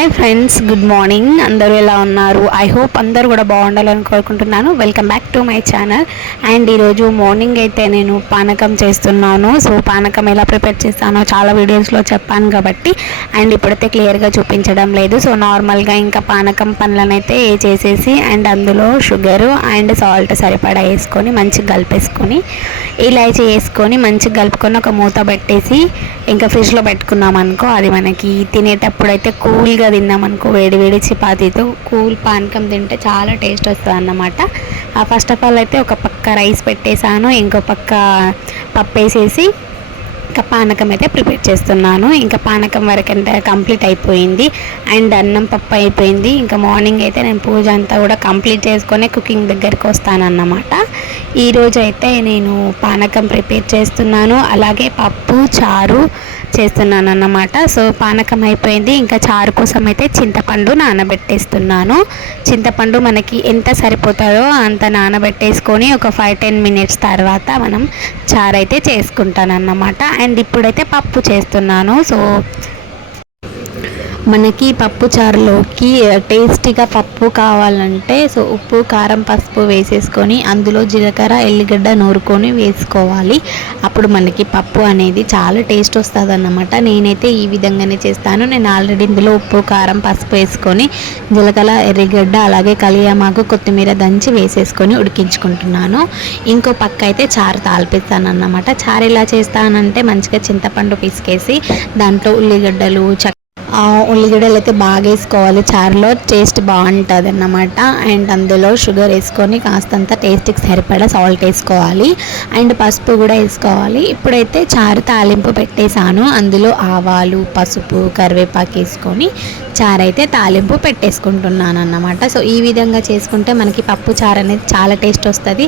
my friends good morning అందరూ ఎలా ఉన్నారు? ఐ హోప్ అందరూ కూడా బాగుండాలని కోరుకుంటున్నాను. Welcome back to my channel and ఈరోజు మార్నింగ్ అయితే నేను పానకం చేస్తున్నాను. సో పానకం ఎలా ప్రిపేర్ చేస్తానో చాలా వీడియోస్లో చెప్పాను కాబట్టి అండ్ ఇప్పుడైతే క్లియర్గా చూపించడం లేదు. సో నార్మల్గా ఇంకా పానకం పనులను అయితే చేసేసి అండ్ అందులో షుగరు అండ్ సాల్ట్ సరిపడా వేసుకొని మంచిగా కలిపేసుకొని ఇలాచి వేసుకొని మంచిగా కలుపుకొని ఒక మూత పెట్టేసి ఇంకా ఫ్రిడ్జ్లో పెట్టుకున్నాం అనుకో అది మనకి తినేటప్పుడు అయితే కూల్గా తిన్నామనుకో వేడి వేడి చపాతీతో కూల్ పానకం తింటే చాలా టేస్ట్ వస్తుంది అన్నమాట ఫస్ట్ ఆఫ్ ఆల్ అయితే ఒక పక్క రైస్ పెట్టేశాను ఇంకో పక్క పప్పు వేసేసి ఇంకా పానకం అయితే ప్రిపేర్ చేస్తున్నాను. ఇంకా పానకం వరకు అంటే కంప్లీట్ అయిపోయింది. అండ్ అన్నం పప్పు అయిపోయింది. ఇంకా మార్నింగ్ అయితే నేను పూజ అంతా కూడా కంప్లీట్ చేసుకొని కుకింగ్ దగ్గరికి వస్తానన్నమాట. ఈరోజు అయితే నేను పానకం ప్రిపేర్ చేస్తున్నాను. అలాగే పప్పు చారు చేస్తున్నాను అన్నమాట సో పానకం అయిపోయింది. ఇంకా చారు కోసం అయితే చింతపండు నానబెట్టేస్తున్నాను. చింతపండు మనకి ఎంత సరిపోతుందో అంత నానబెట్టేసుకొని ఒక ఫైవ్ టెన్ మినిట్స్ తర్వాత మనం చారు అయితే చేసుకుంటాను అన్నమాట అండ్ ఇప్పుడైతే పప్పు చేస్తున్నాను. సో మనకి పప్పు చారులోకి టేస్టీగా పప్పు కావాలంటే సో ఉప్పు కారం పసుపు వేసేసుకొని అందులో జీలకర్ర ఎల్లిగడ్డ నూరుకొని వేసుకోవాలి. అప్పుడు మనకి పప్పు అనేది చాలా టేస్ట్ వస్తుంది అన్నమాట నేనైతే ఈ విధంగానే చేస్తాను. నేను ఆల్రెడీ ఇందులో ఉప్పు కారం పసుపు వేసుకొని జీలకర్ర ఎర్రగడ్డ అలాగే కలియామాకు కొత్తిమీర దంచి వేసేసుకొని ఉడికించుకుంటున్నాను. ఇంకో పక్క అయితే చారు తాల్పిస్తాను అన్నమాట చారు ఎలా చేస్తానంటే మంచిగా చింతపండు పిసికేసి దాంట్లో ఉల్లిగడ్డలు చక్క ఉల్లిగడ్డలు అయితే బాగా వేసుకోవాలి. చారులో టేస్ట్ బాగుంటుంది అన్నమాట అండ్ అందులో షుగర్ వేసుకొని కాస్తంత టేస్ట్కి సరిపడా సాల్ట్ వేసుకోవాలి. అండ్ పసుపు కూడా వేసుకోవాలి. ఇప్పుడైతే చారు తాలింపు పెట్టేశాను. అందులో ఆవాలు పసుపు కరివేపాకు వేసుకొని చారైతే తాలింపు పెట్టేసుకుంటున్నాను అన్నమాట సో ఈ విధంగా చేసుకుంటే మనకి పప్పు చారు అనేది చాలా టేస్ట్ వస్తుంది.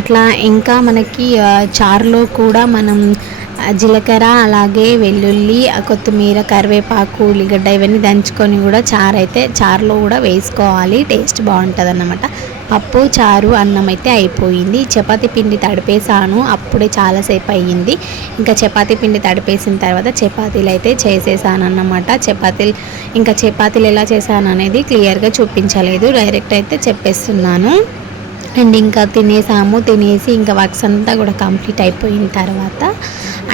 అట్లా ఇంకా మనకి చారులో కూడా మనం జీలకర్ర అలాగే వెల్లుల్లి కొత్తిమీర కరివేపాకు ఉల్లిగడ్డ ఇవన్నీ దంచుకొని కూడా చారు అయితే చారులో కూడా వేసుకోవాలి. టేస్ట్ బాగుంటుంది అన్నమాట అప్పు చారు అన్నం అయితే అయిపోయింది. చపాతి పిండి తడిపేసాను అప్పుడే చాలాసేపు అయ్యింది. ఇంకా చపాతి పిండి తడిపేసిన తర్వాత చపాతీలు అయితే చేసేసాను అన్నమాట చపాతీలు ఇంకా చపాతీలు ఎలా చేశాను అనేది క్లియర్గా చూపించలేదు. డైరెక్ట్ అయితే చెప్పేస్తున్నాను. అండ్ ఇంకా తినేసాము. తినేసి ఇంకా వర్క్స్ అంతా కూడా కంప్లీట్ అయిపోయిన తర్వాత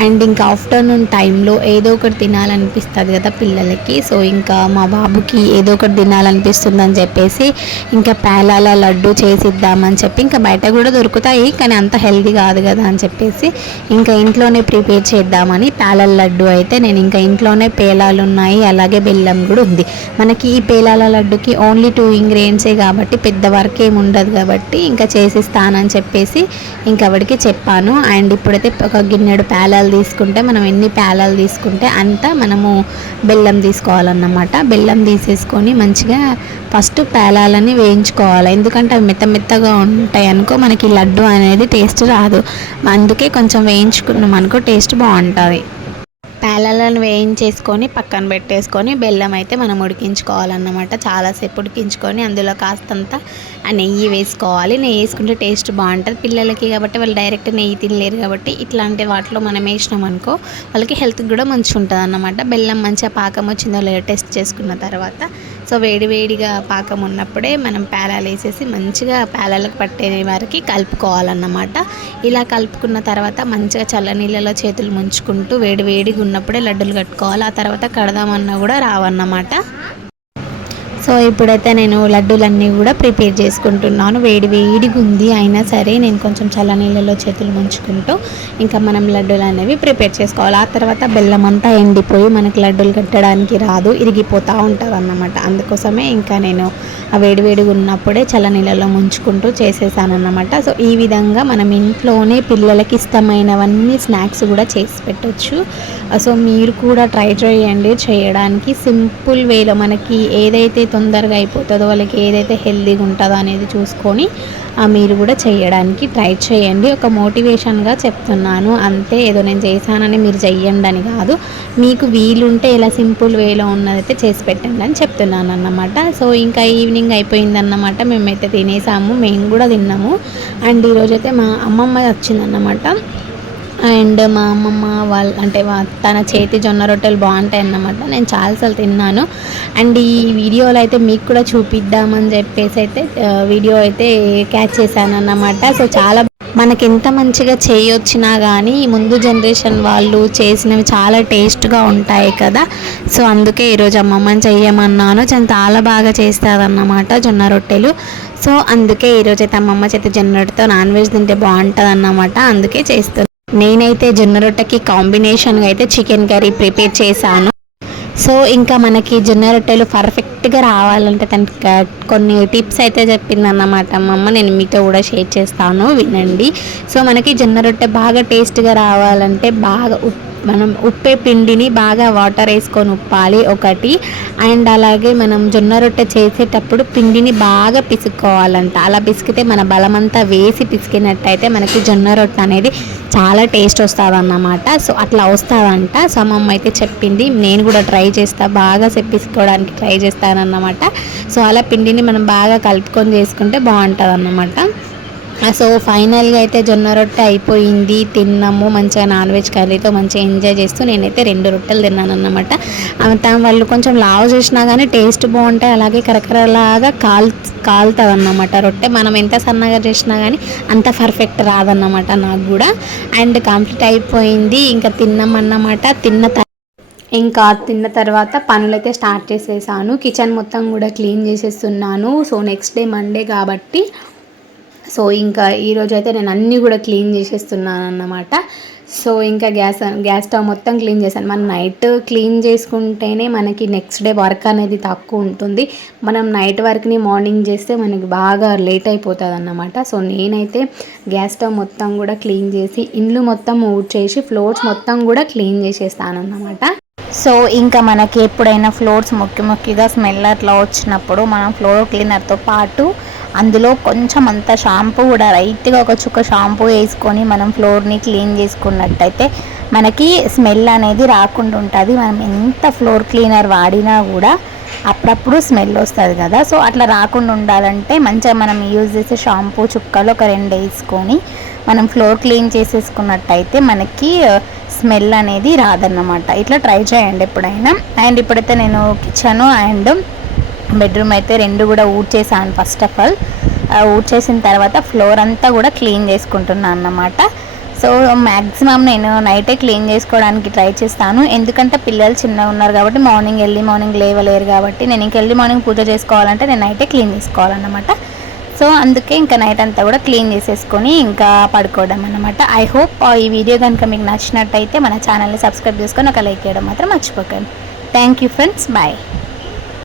అండ్ ఇంకా ఆఫ్టర్నూన్ టైంలో ఏదో ఒకటి తినాలనిపిస్తుంది కదా పిల్లలకి. సో ఇంకా మా బాబుకి ఏదో ఒకటి తినాలనిపిస్తుంది అని చెప్పేసి ఇంకా పేలాల లడ్డు చేసిద్దామని చెప్పి ఇంకా బయట కూడా దొరుకుతాయి కానీ అంత హెల్దీ కాదు కదా అని చెప్పేసి ఇంకా ఇంట్లోనే ప్రిపేర్ చేద్దామని పేలాల లడ్డు అయితే నేను ఇంకా ఇంట్లోనే పేలాలు ఉన్నాయి. అలాగే బెల్లం కూడా ఉంది. మనకి ఈ పేలాల లడ్డుకి ఓన్లీ టూ ఇంగ్రీడియంట్సే కాబట్టి పెద్ద వర్క్ ఏమి ఉండదు కాబట్టి ఇంకా చేసిస్తానని చెప్పేసి ఇంకా చెప్పాను. అండ్ ఇప్పుడైతే ఒక గిన్నెడు పేలాలు తీసుకుంటే మనం ఎన్ని పేలాలు తీసుకుంటే అంత మనము బెల్లం తీసుకోవాలన్నమాట. బెల్లం తీసేసుకొని మంచిగా ఫస్ట్ పేలాలని వేయించుకోవాలి. ఎందుకంటే అవి మెత్త మెత్తగా ఉంటాయి అనుకో మనకి లడ్డు అనేది టేస్ట్ రాదు. అందుకే కొంచెం వేయించుకున్నాం అనుకో టేస్ట్ బాగుంటుంది. పేలలను వేయించేసుకొని పక్కన పెట్టేసుకొని బెల్లం అయితే మనం ఉడికించుకోవాలన్నమాట. చాలాసేపు ఉడికించుకొని అందులో కాస్తంత నెయ్యి వేసుకోవాలి. నెయ్యి వేసుకుంటే టేస్ట్ బాగుంటుంది. పిల్లలకి కాబట్టి వాళ్ళు డైరెక్ట్ నెయ్యి తినలేరు కాబట్టి ఇట్లాంటి వాటిలో మనం వేసినాం అనుకో వాళ్ళకి హెల్త్కి కూడా మంచిగా ఉంటుంది అన్నమాట బెల్లం మంచిగా పాకం వచ్చిందో లేదో టెస్ట్ చేసుకున్న తర్వాత సో వేడివేడిగా పాకం ఉన్నప్పుడే మనం పేలాలు వేసేసి మంచిగా పేలాలకు పట్టే వారికి కలుపుకోవాలన్నమాట. ఇలా కలుపుకున్న తర్వాత మంచిగా చల్లనీళ్ళలో చేతులు ముంచుకుంటూ వేడివేడిగా ఉన్నప్పుడే లడ్డూలు కట్టుకోవాలి. ఆ తర్వాత కడదామన్నా కూడా రావన్నమాట. సో ఇప్పుడైతే నేను లడ్డూలన్నీ కూడా ప్రిపేర్ చేసుకుంటున్నాను. వేడి వేడిగా ఉంది. అయినా సరే నేను కొంచెం చల్ల నీళ్ళలో చేతులు ముంచుకుంటూ ఇంకా మనం లడ్డూలు అనేవి ప్రిపేర్ చేసుకోవాలి. ఆ తర్వాత బెల్లం అంతా ఎండిపోయి మనకి లడ్డూలు కట్టడానికి రాదు. ఇరిగిపోతూ ఉంటుంది అన్నమాట అందుకోసమే ఇంకా నేను ఆ వేడి వేడిగా ఉన్నప్పుడే చల్ల నీళ్ళలో ముంచుకుంటూ చేసేసాను అన్నమాట సో ఈ విధంగా మనం ఇంట్లోనే పిల్లలకి ఇష్టమైనవన్నీ స్నాక్స్ కూడా చేసి పెట్టచ్చు. సో మీరు కూడా ట్రై చేయండి. చేయడానికి సింపుల్ వేలో మనకి ఏదైతే తొందరగా అయిపోతుందో. వాళ్ళకి ఏదైతే హెల్తీగా ఉంటుందో అనేది చూసుకొని మీరు కూడా చేయడానికి ట్రై చేయండి. ఒక మోటివేషన్గా చెప్తున్నాను. అంతే ఏదో నేను చేశానని మీరు చెయ్యండి అని కాదు. మీకు వీలుంటే ఇలా సింపుల్ వేలో ఉన్నదైతే చేసి పెట్టండి అని చెప్తున్నాను అన్నమాట. సో ఇంకా ఈవినింగ్ అయిపోయిందన్నమాట మేమైతే తినేసాము. మేము కూడా తిన్నాము. అండ్ ఈరోజైతే మా అమ్మమ్మ వచ్చిందన్నమాట. అండ్ మా అమ్మమ్మ వాళ్ళ అంటే తన చేతి జొన్న రొట్టెలు బాగుంటాయి అన్నమాట. నేను చాలాసార్లు తిన్నాను. అండ్ ఈ వీడియోలో అయితే మీకు కూడా చూపిద్దామని చెప్పేసి అయితే వీడియో అయితే క్యాచ్ చేశాను అన్నమాట. సో చాలా మనకి ఎంత మంచిగా చేయొచ్చినా కానీ ముందు జనరేషన్ వాళ్ళు చేసినవి చాలా టేస్ట్గా ఉంటాయి కదా. సో అందుకే ఈరోజు అమ్మమ్మని చెయ్యమన్నాను. చాలా చాలా బాగా చేస్తారన్నమాట జొన్న రొట్టెలు. సో అందుకే ఈరోజు అయితే అమ్మమ్మ చేతి జొన్న రొట్టెతో నాన్ వెజ్ తింటే బాగుంటుంది అన్నమాట అందుకే చేస్తాను నేనైతే జొన్న రొట్టెకి కాంబినేషన్గా అయితే చికెన్ కర్రీ ప్రిపేర్ చేశాను. సో ఇంకా మనకి జొన్న రొట్టెలు పర్ఫెక్ట్గా రావాలంటే తనకి క- కొన్ని టిప్స్ అయితే చెప్పింది అన్నమాట అమ్మమ్మ నేను మీతో కూడా షేర్ చేస్తాను వినండి. సో మనకి జొన్న రొట్టె బాగా టేస్ట్గా రావాలంటే బాగా మనం ఉప్పే పిండిని బాగా వాటర్ వేసుకొని ఉప్పాలి ఒకటి. అండ్ అలాగే మనం జొన్న రొట్టె చేసేటప్పుడు పిండిని బాగా పిసుక్కోవాలంట. అలా పిసికితే మన బలమంతా వేసి పిసికినట్టయితే మనకి జొన్న రొట్టె అనేది చాలా టేస్ట్ వస్తుంది అన్నమాట సో అట్లా వస్తుందంట. సో అమ్మమ్మ అయితే చెప్పింది నేను కూడా ట్రై చేస్తా బాగా సెప్పించుకోవడానికి ట్రై చేస్తానన్నమాట. సో అలా పిండిని మనం బాగా కలుపుకొని చేసుకుంటే బాగుంటుంది అన్నమాట సో ఫైనల్గా అయితే జొన్న రొట్టె అయిపోయింది. తిన్నాము. మంచిగా నాన్ వెజ్ కర్రీతో మంచిగా ఎంజాయ్ చేస్తూ నేనైతే రెండు రొట్టెలు తిన్నాను అన్నమాట వాళ్ళు కొంచెం లావు చేసినా కానీ టేస్ట్ బాగుంటాయి. అలాగే కరకరలాగా కాల్ కాలుతుంది అన్నమాట రొట్టె మనం ఎంత సన్నగా చేసినా కానీ అంత పర్ఫెక్ట్ రాదన్నమాట నాకు కూడా. అండ్ కంప్లీట్ అయిపోయింది. ఇంకా తిన్నామన్నమాట. తిన్న తర్వాత ఇంకా తిన్న తర్వాత పనులైతే స్టార్ట్ చేసేసాను. కిచెన్ మొత్తం కూడా క్లీన్ చేసేస్తున్నాను. సో నెక్స్ట్ డే మండే కాబట్టి సో ఇంకా ఈరోజు అయితే నేను అన్నీ కూడా క్లీన్ చేసేస్తున్నాను అన్నమాట సో ఇంకా గ్యాస్ గ్యాస్ స్టవ్ మొత్తం క్లీన్ చేశాను. మనం నైట్ క్లీన్ చేసుకుంటేనే మనకి నెక్స్ట్ డే వర్క్ అనేది తక్కువ ఉంటుంది. మనం నైట్ వర్క్ని మార్నింగ్ చేస్తే మనకి బాగా లేట్ అయిపోతుంది అన్నమాట సో నేనైతే గ్యాస్ స్టవ్ మొత్తం కూడా క్లీన్ చేసి ఇండ్లు మొత్తం ఊడ్చేసి ఫ్లోర్స్ మొత్తం కూడా క్లీన్ చేసేస్తాను అన్నమాట సో ఇంకా మనకి ఎప్పుడైనా ఫ్లోర్స్ ముక్కి ముక్కిగా స్మెల్ అట్లా వచ్చినప్పుడు మనం ఫ్లోర్ క్లీనర్తో పాటు అందులో కొంచెం అంత షాంపూ కూడా రైట్గా ఒక చుక్క షాంపూ వేసుకొని మనం ఫ్లోర్ని క్లీన్ చేసుకున్నట్టయితే మనకి స్మెల్ అనేది రాకుండా ఉంటుంది. మనం ఎంత ఫ్లోర్ క్లీనర్ వాడినా కూడా అప్పుడప్పుడు స్మెల్ వస్తుంది కదా. సో అట్లా రాకుండా ఉండాలంటే మంచిగా మనం యూజ్ చేసే షాంపూ చుక్కలు ఒక రెండు వేసుకొని మనం ఫ్లోర్ క్లీన్ చేసేసుకున్నట్టయితే మనకి స్మెల్ అనేది రాదన్నమాట. ఇట్లా ట్రై చేయండి ఎప్పుడైనా. అండ్ ఇప్పుడైతే నేను కిచెన్ అండ్ బెడ్రూమ్ అయితే రెండు కూడా ఊడ్చేసాను ఫస్ట్ ఆఫ్ ఆల్. ఊడ్చేసిన తర్వాత ఫ్లోర్ అంతా కూడా క్లీన్ చేసుకుంటున్నాను అన్నమాట. సో మ్యాక్సిమం నేను నైటే క్లీన్ చేసుకోవడానికి ట్రై చేస్తాను. ఎందుకంటే పిల్లలు చిన్నగా ఉన్నారు కాబట్టి మార్నింగ్ ఎర్లీ మార్నింగ్ లేవలేరు కాబట్టి నేను ఇంక ఎర్లీ మార్నింగ్ పూజ చేసుకోవాలంటే నేను నైటే క్లీన్ చేసుకోవాలన్నమాట. సో అందుకే ఇంకా నైట్ అంతా కూడా క్లీన్ చేసేసుకొని ఇంకా పడుకోవడం అనమాట ఐ హోప్ ఈ వీడియో కనుక మీకు నచ్చినట్టయితే మన ఛానల్ని సబ్స్క్రైబ్ చేసుకొని ఒక లైక్ చేయడం మాత్రం మర్చిపోకండి. Thank you friends bye